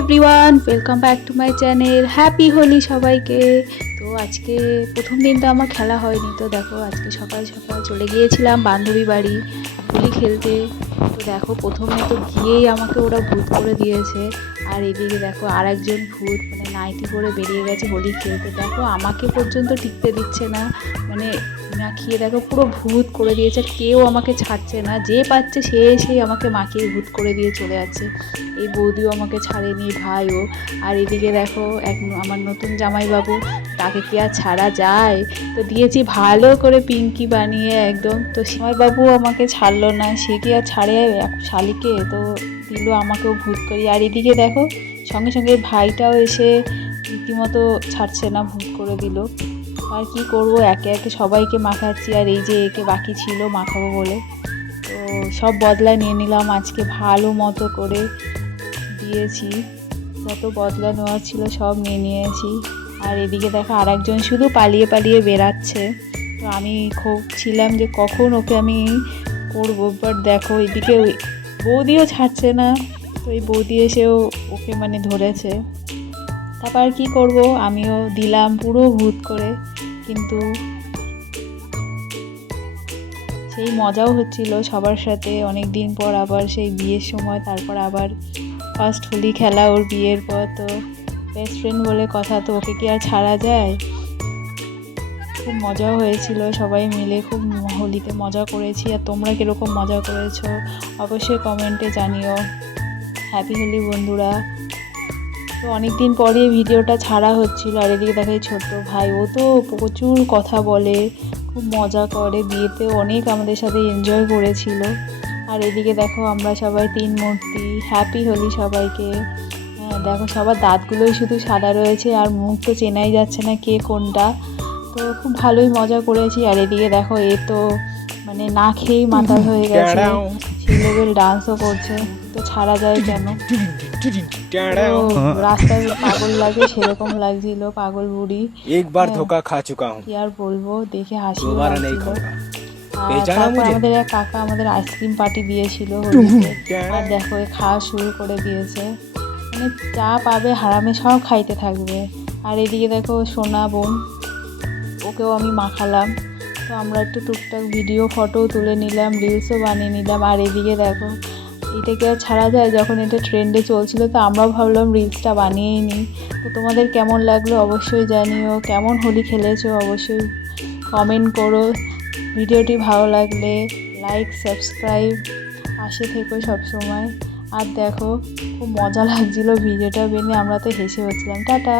Everyone, welcome back to my channel. Happy Holi সবাইকে। তো আজকে প্রথম দিন তো আমার খেলা হয়নি, তো দেখো আজকে সকাল সকাল চলে গিয়েছিলাম বান্ধবী বাড়ি হোলি খেলতে। তো দেখো প্রথমে তো গিয়েই আমাকে ওরা ভূত করে দিয়েছে, আর এদিকে দেখো আর একজন ভূত মানে নাইটি পরে বেরিয়ে গেছে হোলি খেলতে। দেখো আমাকে পর্যন্ত টিকতে দিচ্ছে না, মানে মাখিয়ে দেখো পুরো ভূত করে দিয়েছে, কেউ আমাকে ছাড়ছে না, যে পাচ্ছে সে এসেই আমাকে মাখিয়ে ভূত করে দিয়ে চলে যাচ্ছে। এই বৌদিও আমাকে ছাড়েনি, ভাইও। আর এদিকে দেখো আমার নতুন জামাইবাবু, তাকে কি আর ছাড়া যায়, তো দিয়েছি ভালো করে পিঙ্কি বানিয়ে একদম। তো জামাইবাবু আমাকে ছাড়লো না, সে কি আর ছাড়ে শালিকে, তো দিল আমাকেও ভূত করি। আর এদিকে দেখো সঙ্গে সঙ্গে ভাইটাও এসে রীতিমতো ছাড়ছে না, ভূত করে দিল। আর কি করব, একে একে সবাইকে মাখাচ্ছি, আর এই যে একে বাকি ছিল মাখাবো বলে, তো সব বদলা নিয়ে নিলাম আজকে, ভালো মতো করে দিয়েছি, যত বদলা নেওয়ার ছিল সব নিয়ে নিয়েছি। আর এদিকে দেখো আর একজন শুধু পালিয়ে পালিয়ে বেরাচ্ছে, তো আমি খুব ছিলাম যে কখন ওকে আমি করবো, বাট দেখো এদিকে বৌদিও ছাড়ছে না, তো এই বৌদি এসেও ওকে মানে ধরেছে। তারপর কি করব, আমিও দিলাম পুরো ভূত করে, কিন্তু সেই মজাও হচ্ছিল সবার সাথে অনেক দিন পর, আবার সেই বিয়ের সময়, তারপর আবার ফার্স্ট হোলি খেলা ওর বিয়ের পর। তো বেস্ট ফ্রেন্ড বলে কথা, তো ওকে কি আর ছাড়া যায়। খুব মজাও হয়েছিল, সবাই মিলে খুব হোলিতে মজা করেছি। আর তোমরা কীরকম মজা করেছো অবশ্যই কমেন্টে জানিও। হ্যাপি হোলি বন্ধুরা। তো অনেক দিন পরে ভিডিওটা ছাড়া হচ্ছিল। আর এদিকে দেখা যায় ছোট্ট ভাই, ও তো প্রচুর কথা বলে, খুব মজা করে, বিয়েতে অনেক আমাদের সাথে এনজয় করেছিল। আর এদিকে দেখো আমরা সবাই তিন মূর্তি, হ্যাপি হোলি সবাইকে। দেখো সবার দাঁতগুলোই শুধু সাদা রয়েছে, আর মুখ তো চেনাই যাচ্ছে না কে কোনটা। তো খুব ভালোই মজা করেছি। আর এদিকে দেখো এ তো মানে না খেয়েই মাতাল হয়ে গেছে, সেই লেভেল ডান্সও করছে, তো ছাড়া যায় কেন। রাস্তায় পাগল লাগে সেরকম লাগছিল, পাগল বুড়ি একবার ধোকা খা চুকা হুঁ, কি আর বলবো, দেখে হাসি दोबारा नहीं खाऊंगा। তারপর আমাদের এক কাকা আমাদের আইসক্রিম পার্টি দিয়েছিল হোলিতে। আর দেখো খাওয়া শুরু করে দিয়েছে, মানে যা পাবে হারামে সব খাইতে থাকবে। আর এদিকে দেখো সোনা বোন, ওকেও আমি মাখালাম। তো আমরা একটু টুকটাক ভিডিও ফটো তুলে নিলাম, রিলসও বানিয়ে নিলাম। আর এদিকে দেখো এটাকে আর ছাড়া যায়, যখন এটা ট্রেন্ডে চলছিল তো আমরাও ভাবলাম রিলসটা বানিয়েই নিই। তো তোমাদের কেমন লাগলো অবশ্যই জানিও, কেমন হোলি খেলেছো অবশ্যই কমেন্ট করো। ভিডিওটি ভালো লাগলে লাইক সাবস্ক্রাইব, পাশে থেকো সবসময়। আর দেখো খুব মজা লাগছিলো ভিডিওটা বেনে, আমরা তো হেসে হচ্ছিলাম। টাটা।